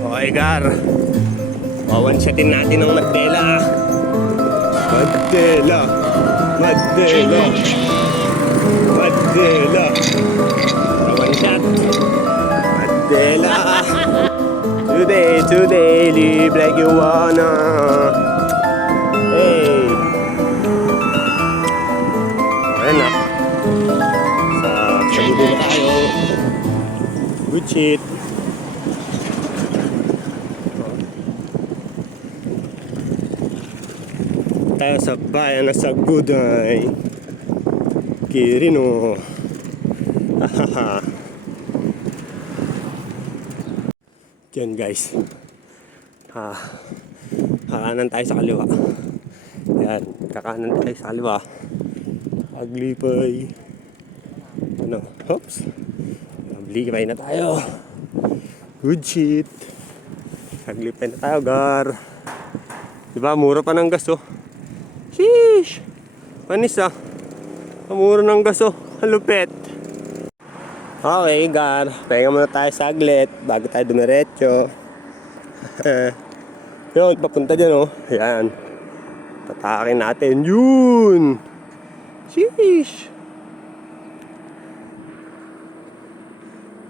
Okay, Gar. Wawan-shotin natin ang Mandela. Mandela. Mandela. Mandela. Wawan-shot. Mandela. Today, live like you wanna. Hey. Ayan na. Sa gulo na tayo. Good shit. Tayo sa bayan na Saguday. Quirino. Hahaha. Yan guys. Kakanan tayo sa kaliwa. Yan, kakanan tayo sa kaliwa. Aglipay. Ano? Oops. Aglipay na tayo. Good shit. Aglipay na tayo, Gar. Diba, mura pa ng gas, oh. Sheesh. Panis, ah. Mura ng gas, oh. Halupet. Okay, Gar. Pahinga muna tayo saglit bago tayo dumiretso. Yun, papunta dyan, oh. Ayan. Tatakin natin. Yun. Sheesh.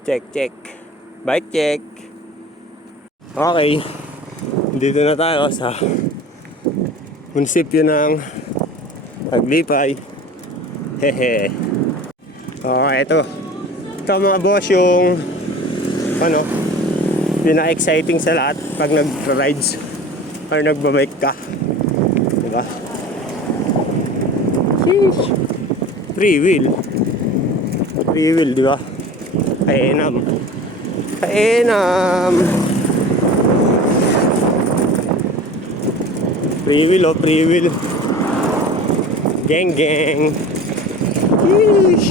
Check. Bike check. Okay. Dito na tayo sa munisipyo ng Aglipay. Hehe. Okay, ito. Ito mga boss yung pinaka-exciting sa lahat pag nag-rides or nagbabike ka. Diba? Sheesh. Free wheel, diba? Kainam. Free wheel. Gang. Sheesh.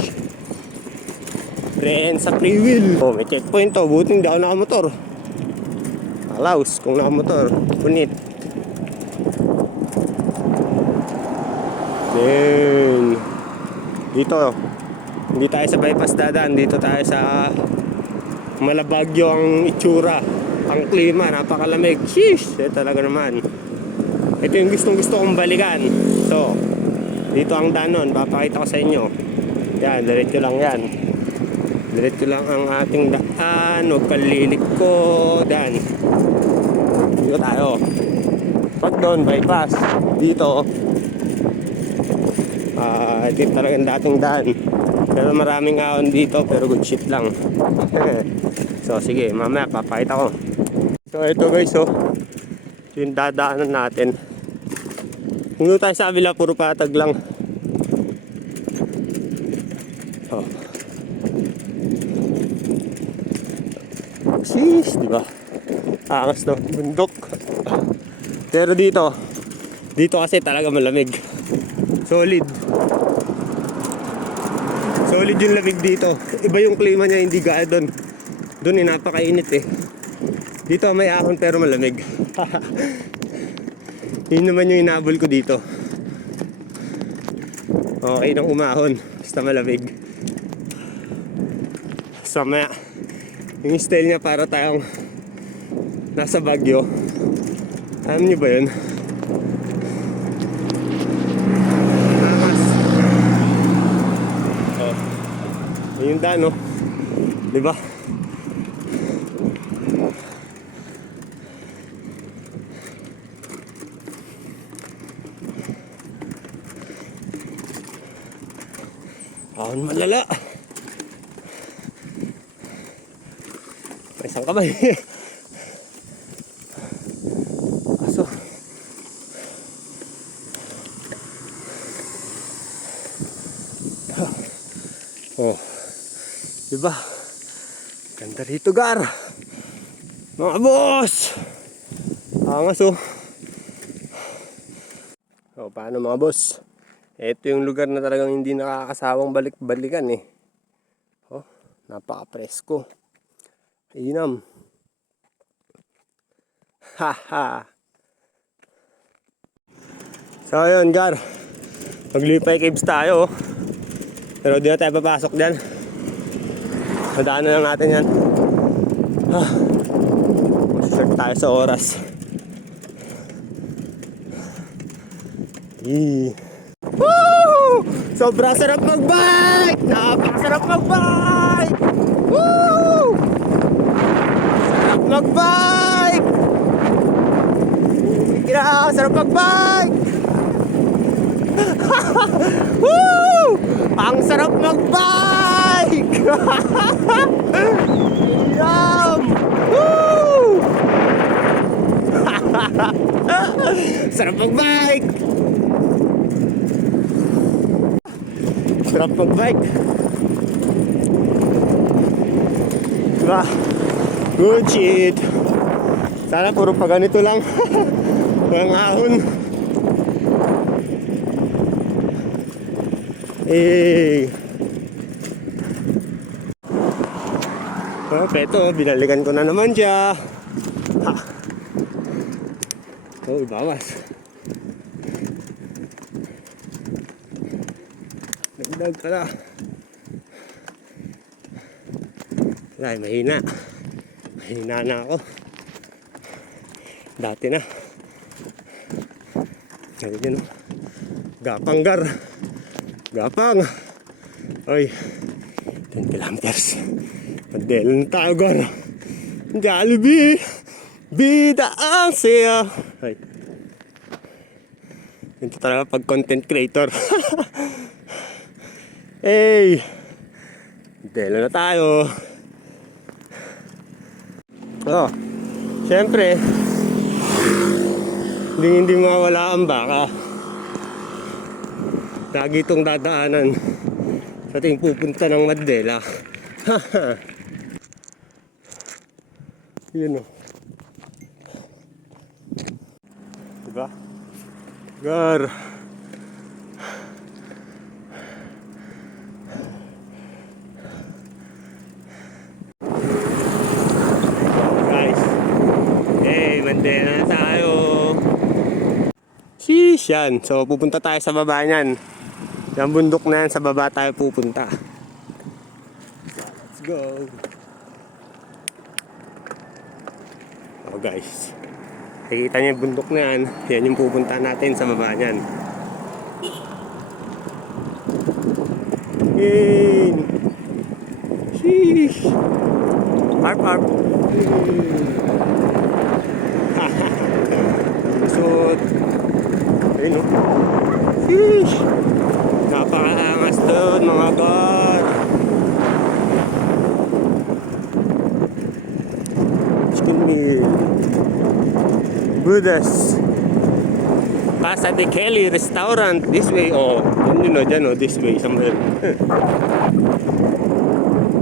Friend sa free wheel. Oh, may checkpoint to. Buti hindi ako nakamotor. Alaus kung nakamotor. Punit. Then dito, hindi tayo sa bypass dadaan. Dito tayo sa Malabagyo ang itsura. Ang klima, napakalamig. Sheesh! Talaga naman. Ito yung gustong-gusto kong balikan. So, dito ang daan nun. Papakita ko sa inyo. Yan, diretso lang yan. Diretso lang ang ating daan. Huwag kalilikod. Yan. Dito tayo. Pag doon, bypass. Dito. Ito talagang dating daan. Pero maraming ahon dito. Pero good shit lang. So, sige. Mamaya, papakita ko. So, ito guys, oh. Yung dadaanan natin. Kung doon tayo sa kabila, puro patag lang. Oh. Sis, di ba? Angas no, bundok. Pero dito kasi talaga malamig. Solid yung lamig dito. Iba yung klima niya, hindi gaya doon. Doon napakainit eh. Dito may ahon pero malamig. Yun naman yung inabol ko dito. Okay nang umahon, basta malamig. Sama yung style niya para tayong nasa Baguio. Alam niyo ba yun? Oh. Yung daan, no? Diba? Ahon malala. May isang kamay. Aso. Oh. Diba? Ganda rito, Gar. Mga boss. Angas, oh. Oh, paano mga boss? Ito yung lugar na talagang hindi nakakasawang balik-balikan eh. Oh, napaka-presko. Inam. Haha. So yun, Gar. Maglipay caves tayo. Pero di na tayo papasok dyan. Madaan na lang natin yan. Short tayo sa oras. Woo! Sobrang sarap mag-bike! Napakasarap mag-bike! Woo! Sarap mag-bike! Sarap mag-bike! Woo! Ang sarap mag-bike! Yum! Woo! Sarap mag-bike! Sarap mag-bike! Diba? Good shit! Sana puro pa ganito lang. Walang ahon. Oh, peto, binalikan ko na naman siya. Ha. Oh, bawas. Nagdag pala. Ay, mahina. Mahina na ako. Dati na. Ganyan, no? Gapanggar. Gapang. Oy. 10 kilometers. Padel na tayo, gar. Jollibee. Bida ang siya. Ay. Ito talaga pag content creator. Hey. Padel na tayo. Oh. Siyempre. Hindi mawala ang baka. Lagi itong dadaanan sa ating pupunta ng Mandela. Yun o. Diba? Gar. Guys. Hey, Mandela na tayo. Sheesh yan. So pupunta tayo sa baba niyan. Yung bundok na yan, sa baba tayo pupunta. Let's go. Oh guys, nakikita niyo yung bundok na yan. Yan yung pupunta natin sa baba niyan. Yay! Sheesh! Harp harp! Lusot! Ayun o. Sheesh! Napakaangas doon mga gar. Chicken meal. Buddhas. Casa de Kelly restaurant. This way. Oh, you know dyan, oh, this way somewhere.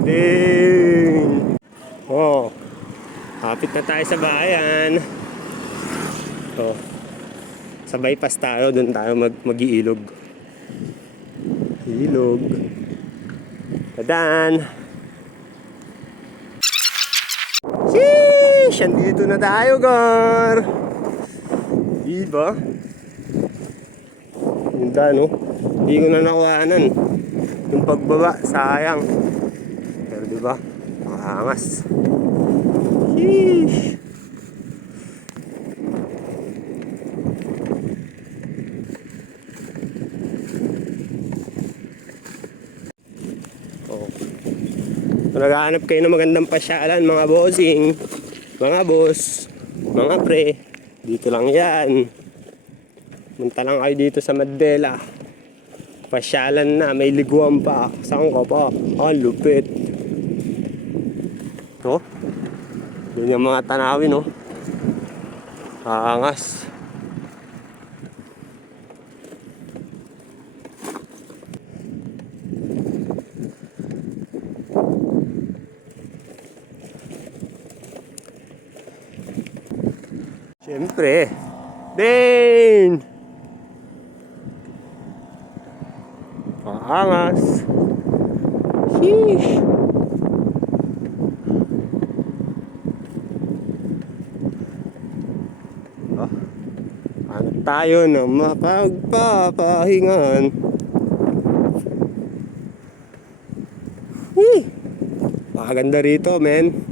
Ding. Oh, hapit na tayo sa bayan. Oh, sa bypass tayo. Doon tayo mag-iilog. Ilog. Tadan. Sheesh! Andito na tayo, gar. Diba? Yung no? Hindi ko na nakuhanan. Yung pagbaba, sayang. Pero diba? Makaangas. Sheesh! Kung naghahanap kayo ng magandang pasyalan, mga bossing, mga boss, mga pre, dito lang yan. Punta lang kayo dito sa Mandela. Pasyalan na, may liguan pa. Saan ka pa? Ah, lupit. No? Yun yung mga tanawin, no? Angas. Siyempre. Dane! Paangas. Sheesh! Oh, ano tayo na mapagpapahingan? Pakaganda rito, men.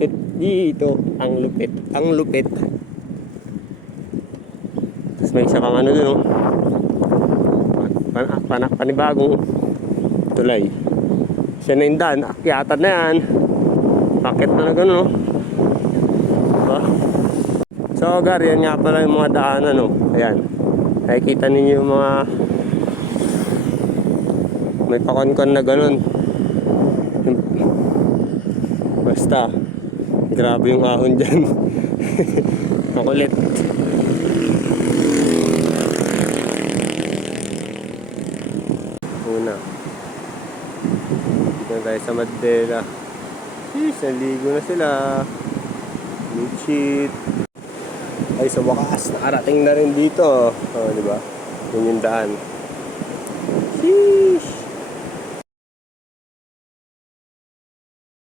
lupit dito. Ang lupit. Ang lupit. Tapos may isa pang ano dun, oh. Panibagong tulay. Siya na yung daan. Akyatan na yan. Bakit na gano'n, no? Diba? So, gar, yan nga pala yung mga daanan, no? Ayan. Nakikita ninyo yung mga may pakon-kon na gano'n. Basta, grabe yung ahon dyan. Makulit. Una. Dito na tayo sa Mandela. Naligo na sila. Legit. Ay, sa wakas, nakarating na rin dito. Oh, di ba? Yun yung daan. Sheesh.